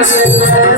நிச்சயமாக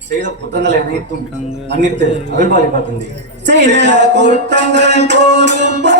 செய்த குற்றங்களை அனைத்தும் மன்னித்து அருள்பாலி பார்த்தீங்க செய்த குற்றங்கள் போதும்போ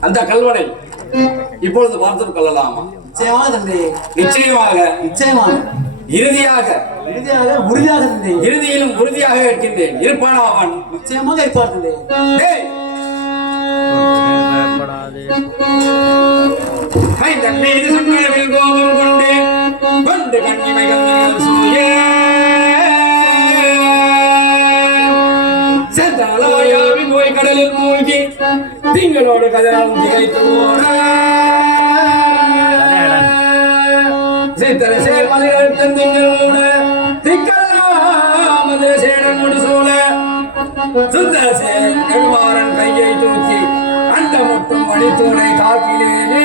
அந்த கல்வனை இப்பொழுது பார்த்து கொள்ளலாமா? நிச்சயமாக தந்தை. நிச்சயமாக. நிச்சயமாக. இறுதியாக. இறுதியாக உறுதியாக தந்தை. இறுதியிலும் உறுதியாக இருக்கின்றேன். இருப்பானா அவன். நிச்சயமாக இருப்பார் தந்தை. டேய்! மைந்தன் மீது சுற்றளவில் கோபம் கொண்டு. கொண்டு கண்ணிமை சென்றாலாயாவி போய் கடலில் மூழ்கி திங்களோடு கதறால் திகைத்து போன சித்தர சேர் மலைகள் தந்திங்கள் மூட திக்கல்லாமது சேரனோடு சூழ. சுந்தர சேரன் நெடுமாறன் கையை தூக்கி அந்த மட்டும் மணித்தூணை தாக்கினேனே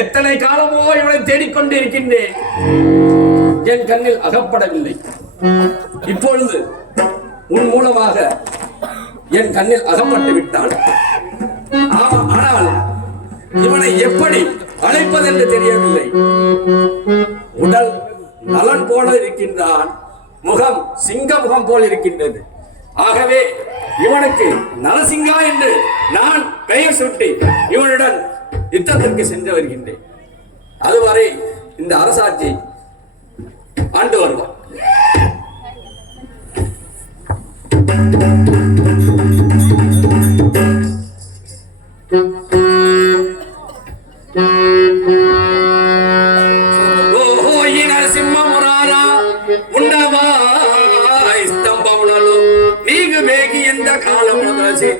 எத்தனை காலமோ இவனை தேடிக்கொண்டு இருக்கின்றேன் என் கண்ணில் அகப்படவில்லை. இப்பொழுது உன் மூலமாக என் கண்ணில் அகப்பட்டு விட்டான். ஆமா, ஆனால் இவனை எப்படி அழைப்பதென்று தெரியவில்லை. உடல் நலன் போல இருக்கின்றான். முகம் சிங்க முகம் போல் இருக்கின்றது. ஆகவே இவனுக்கு நரசிங்கா என்று நான் பெயர் சுட்டி இவனுடன் யுத்தத்திற்கு சென்று வருகின்றேன் அதுவரை இந்த அரசாட்சி ஆண்டு வருவார் ఉండవా స్తంభములలో నీకు వేగి ఎంత కాలం మొదలసి